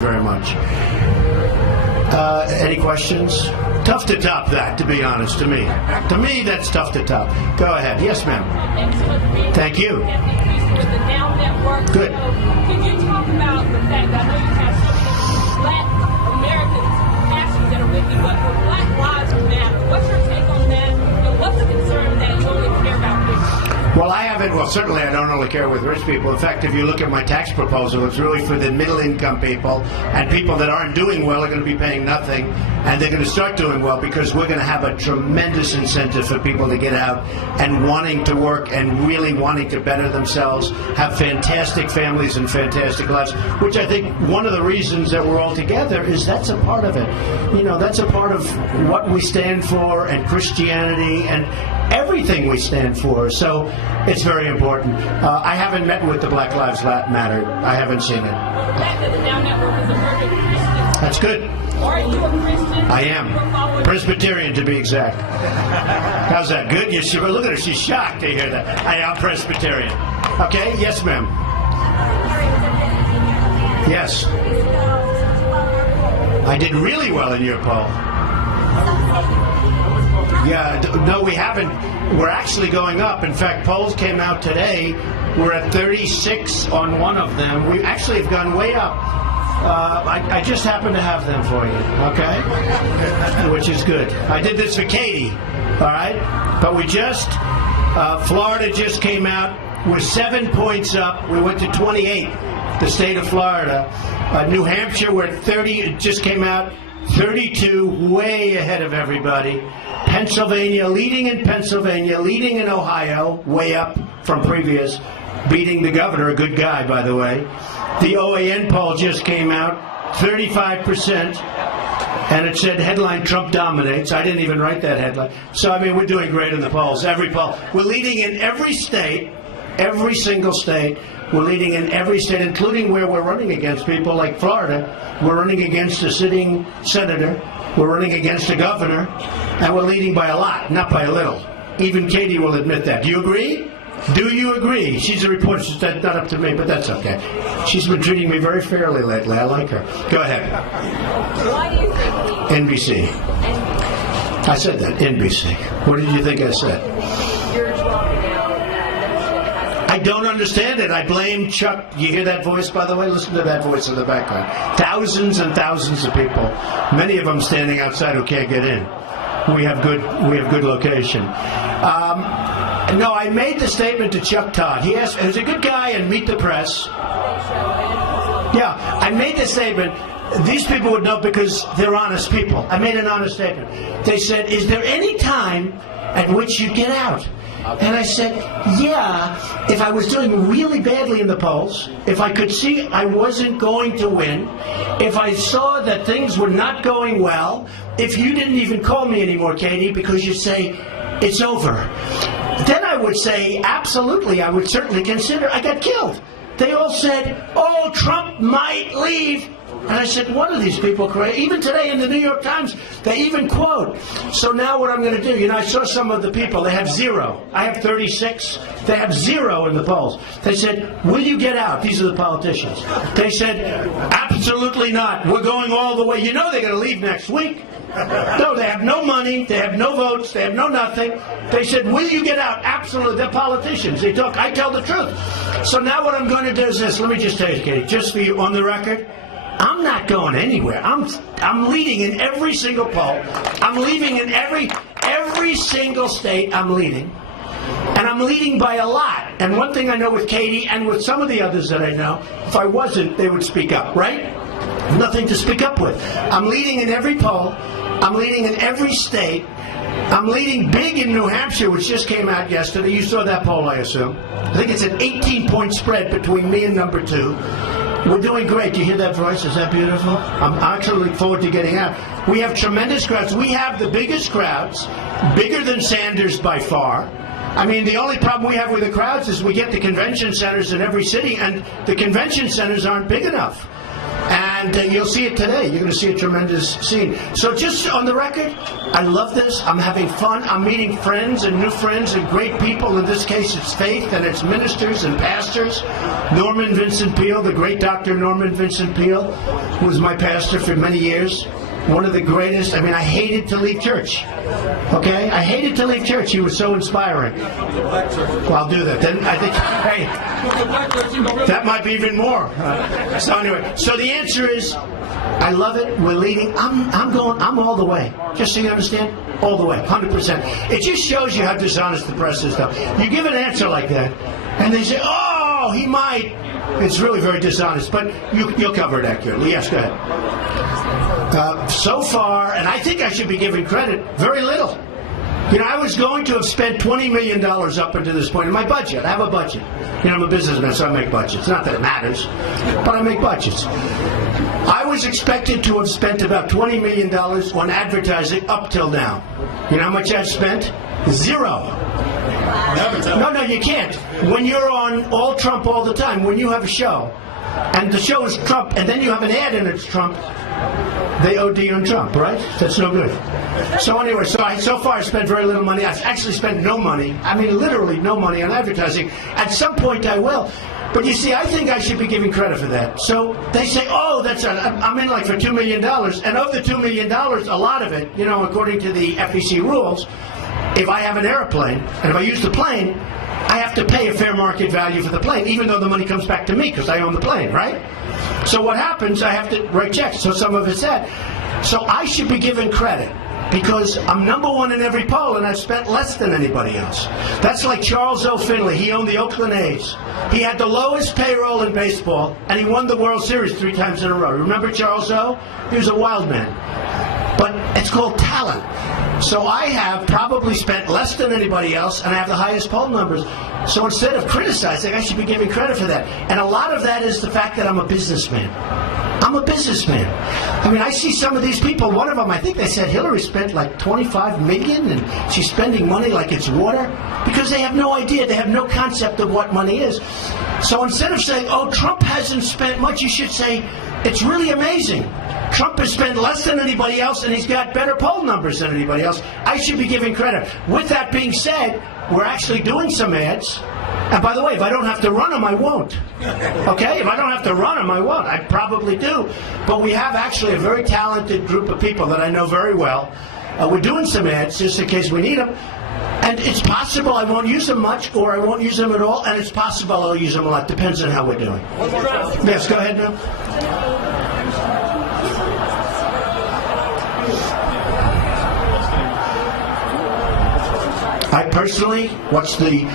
very much. Any questions? Tough to top that, to be honest, to me. To me, that's tough to top. Go ahead. Yes, ma'am. Thank you. Good. Can you talk about the fact that I know you have some Black Americans passions that are with you, but for Black Lives Matter, what's your take on that? And what's the concern that you only care about rich people? Well, certainly I don't only care with rich people. In fact, if you look at my tax proposal, it's really for the middle-income people, and people that aren't doing well are going to be paying nothing, and they're going to start doing well because we're going to have a tremendous incentive for people to get out and wanting to work and really wanting to better themselves, have fantastic families and fantastic lives, which I think one of the reasons that we're all together is that's a part of it. You know, that's a part of what we stand for and Christianity and everything we stand for. So it's very important. I haven't met with the Black Lives Matter. I haven't seen it. The fact that the Now Network is a murdered Christian. That's good. Are you a Christian? I am. Presbyterian, to be exact. How's that? Good? Look at her. She's shocked to hear that. I am Presbyterian. Okay? Yes, ma'am. Yes. I did really well in your poll. Yeah, no, we haven't. We're actually going up. In fact, polls came out today. We're at 36 on one of them. We actually have gone way up. I just happen to have them for you, okay? Which is good. I did this for Katie, all right? But Florida just came out. We're 7 points up. We went to 28, the state of Florida. New Hampshire, we're at 30. It just came out. 32, way ahead of everybody. Pennsylvania, leading in Ohio, way up from previous, beating the governor, a good guy, by the way. The OAN poll just came out, 35%, and it said headline, Trump dominates. I didn't even write that headline. So, I mean, we're doing great in the polls, every poll. We're leading in every state, every single state. We're leading in every state, including where we're running against people like Florida. We're running against a sitting senator. We're running against a governor. And we're leading by a lot, not by a little. Even Katie will admit that. Do you agree? Do you agree? She's a reporter. She's not up to me, but that's okay. She's been treating me very fairly lately. I like her. Go ahead. Why do you think NBC. I said that, NBC. What did you think I said? you're dropping out? I don't understand it. I blame Chuck. You hear that voice, by the way? Listen to that voice in the background. Thousands and thousands of people, many of them standing outside who can't get in. We have good location. No, I made the statement to Chuck Todd. He asked, he's a good guy and Meet the Press. Yeah, I made the statement. These people would know because they're honest people. I made an honest statement. They said, is there any time at which you get out? And I said, yeah, if I was doing really badly in the polls, if I could see I wasn't going to win, if I saw that things were not going well, if you didn't even call me anymore, Katie, because you say, it's over, then I would say, absolutely, I would certainly consider. I got killed. They all said, oh, Trump might leave. And I said, what are these people crazy? Even today in the New York Times, they even quote. So now what I'm going to do, I saw some of the people, they have 0. I have 36. They have 0 in the polls. They said, will you get out? These are the politicians. They said, absolutely not. We're going all the way. They're going to leave next week. No, they have no money, they have no votes, they have no nothing. They said, will you get out? Absolutely. They're politicians. They talk. I tell the truth. So now what I'm going to do is this. Let me just tell you, Katie, just for you on the record, I'm not going anywhere. I'm leading in every single poll. I'm leading in every single state. I'm leading. And I'm leading by a lot. And one thing I know with Katie and with some of the others that I know, if I wasn't, they would speak up, right? Nothing to speak up with. I'm leading in every poll. I'm leading in every state. I'm leading big in New Hampshire, which just came out yesterday. You saw that poll, I assume. I think it's an 18-point spread between me and number 2. We're doing great. Do you hear that voice? Is that beautiful? I'm actually looking forward to getting out. We have tremendous crowds. We have the biggest crowds, bigger than Sanders by far. I mean, the only problem we have with the crowds is we get the convention centers in every city, and the convention centers aren't big enough. And you'll see it today. You're going to see a tremendous scene. So just on the record, I love this. I'm having fun. I'm meeting friends and new friends and great people. In this case, it's faith and it's ministers and pastors. Norman Vincent Peale, the great Dr. Norman Vincent Peale, who was my pastor for many years. One of the greatest. I mean, I hated to leave church. Okay? I hated to leave church. He was so inspiring. Well, I'll do that. Then I think, hey, that might be even more. So anyway, so the answer is, I love it. We're leading. I'm all the way. Just so you understand, all the way, 100%. It just shows you how dishonest the press is, though. You give an answer like that, and they say, oh, he might. It's really very dishonest, but you'll cover it accurately. Yes, go ahead. So far, and I think I should be giving credit, very little. You know, I was going to have spent $20 million up until this point in my budget. I have a budget. You know, I'm a businessman, so I make budgets. Not that it matters, but I make budgets. I was expected to have spent about $20 million on advertising up till now. You know how much I've spent? Zero. No, you can't. When you're on all Trump all the time, when you have a show, and the show is Trump, and then you have an ad and it's Trump, they OD on Trump, right? That's no good. So anyway, so far I spent very little money. I've actually spent no money. I mean, literally no money on advertising. At some point I will. But you see, I think I should be giving credit for that. So they say, oh, I'm in like for $2 million. And of the $2 million, a lot of it, you know, according to the FEC rules, if I have an airplane, and if I use the plane, I have to pay a fair market value for the plane, even though the money comes back to me because I own the plane, right? So what happens, I have to write checks. So some of it's that. So I should be given credit because I'm number one in every poll and I've spent less than anybody else. That's like Charles O. Finley. He owned the Oakland A's. He had the lowest payroll in baseball and he won the World Series 3 times in a row. Remember Charles O.? He was a wild man. But it's called talent. So I have probably spent less than anybody else, and I have the highest poll numbers. So instead of criticizing, I should be giving credit for that. And a lot of that is the fact that I'm a businessman. I'm a businessman. I mean, I see some of these people. One of them, I think they said Hillary spent like $25 million, and she's spending money like it's water because they have no idea. They have no concept of what money is. So instead of saying, oh, Trump hasn't spent much, you should say, it's really amazing. Trump has spent less than anybody else, and he's got better poll numbers than anybody else. I should be giving credit. With that being said, we're actually doing some ads. And by the way, if I don't have to run them, I won't. Okay? If I don't have to run them, I won't. I probably do. But we have actually a very talented group of people that I know very well. We're doing some ads just in case we need them. And it's possible I won't use them much, or I won't use them at all, and it's possible I'll use them a lot. Depends on how we're doing. Yes, go ahead now. I personally, what's the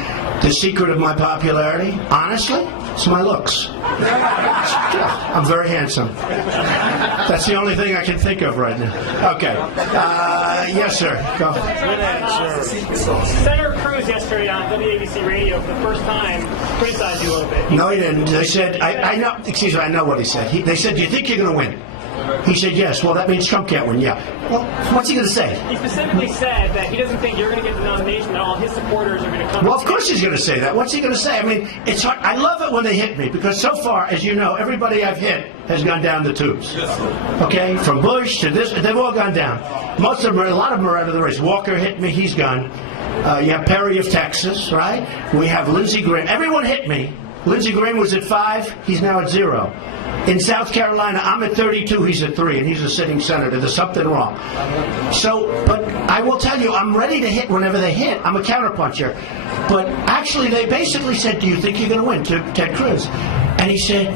secret of my popularity? Honestly, it's my looks. I'm very handsome. That's the only thing I can think of right now. Okay. Yes, sir. Go. Senator Cruz yesterday on WABC radio for the first time criticized you a little bit. No, he didn't. They said, I know, excuse me, I know what he said. They said, do you think you're going to win? He said, yes. Well, that means Trump can't win. Yeah. Well, what's he going to say? He specifically said that he doesn't think you're going to get the nomination, that all his supporters are going to come. Well, of course he's going to say that. What's he going to say? I mean, it's hard. I love it when they hit me because so far, as you know, everybody I've hit has gone down the tubes. Okay? From Bush to this, they've all gone down. Most of them, a lot of them are out of the race. Walker hit me. He's gone. You have Perry of Texas, right? We have Lindsey Graham. Everyone hit me. Lindsey Graham was at 5. He's now at 0. In South Carolina, I'm at 32, he's at 3, and he's a sitting senator. There's something wrong. So, but I will tell you, I'm ready to hit whenever they hit. I'm a counterpuncher. But actually, they basically said, do you think you're going to win, to Ted Cruz? And he said,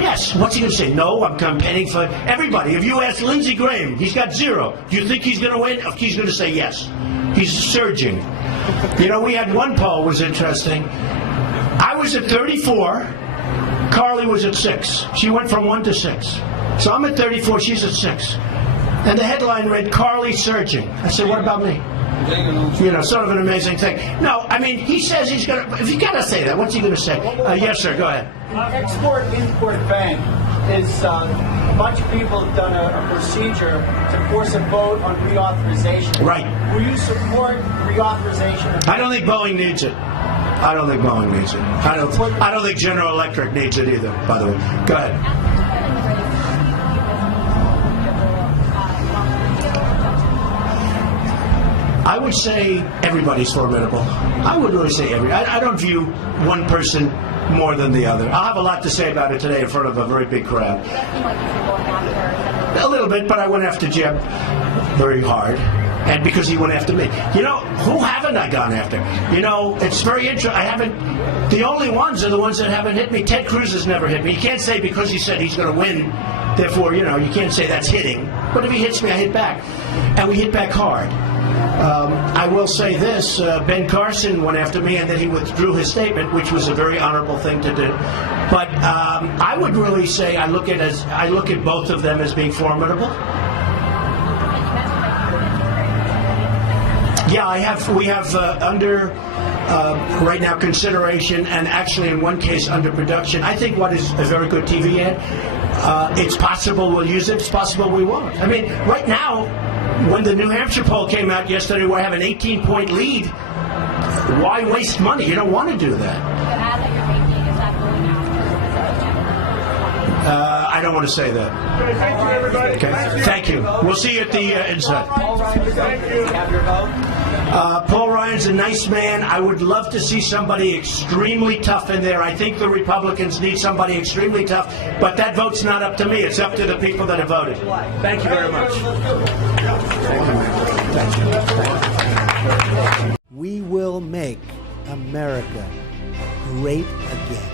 yes. What's he going to say? No, I'm campaigning for everybody. If you ask Lindsey Graham, he's got 0. Do you think he's going to win? He's going to say yes. He's surging. You know, we had one poll was interesting. I was at 34. Carly was at 6. She went from 1 to 6. So I'm at 34, she's at 6. And the headline read, Carly surging. I said, what about me? You know, sort of an amazing thing. No, I mean, he says he's going to, if you got to say that, what's he going to say? Yes, sir, go ahead. Export-import ban is, a bunch of people have done a procedure to force a vote on reauthorization. Right. Will you support reauthorization? I don't think Boeing needs it. I don't think Boeing needs it. I don't think General Electric needs it either, by the way. Go ahead. would say everybody's formidable. I would really say I don't view one person more than the other. I'll have a lot to say about it today in front of a very big crowd. A little bit, but I went after Jeb very hard. And because he went after me. You know, who haven't I gone after? You know, it's very interesting. I haven't. The only ones are the ones that haven't hit me. Ted Cruz has never hit me. You can't say because he said he's going to win, therefore, you know, you can't say that's hitting. But if he hits me, I hit back. And we hit back hard. I will say this, Ben Carson went after me and then he withdrew his statement, which was a very honorable thing to do. But I would really say I look at both of them as being formidable. Yeah, we have under right now consideration, and actually in one case under production. I think what is a very good TV ad. It's possible we'll use it. It's possible we won't. I mean, right now, when the New Hampshire poll came out yesterday, we have an 18-point lead. Why waste money? You don't want to do that. The ad that you're making, is that going after? I don't want to say that. Okay, thank you, everybody. Okay. Thank you. We'll see you at the inside. Thank you. Have your vote. Paul Ryan's a nice man. I would love to see somebody extremely tough in there. I think the Republicans need somebody extremely tough, but that vote's not up to me. It's up to the people that have voted. Thank you very much. We will make America great again.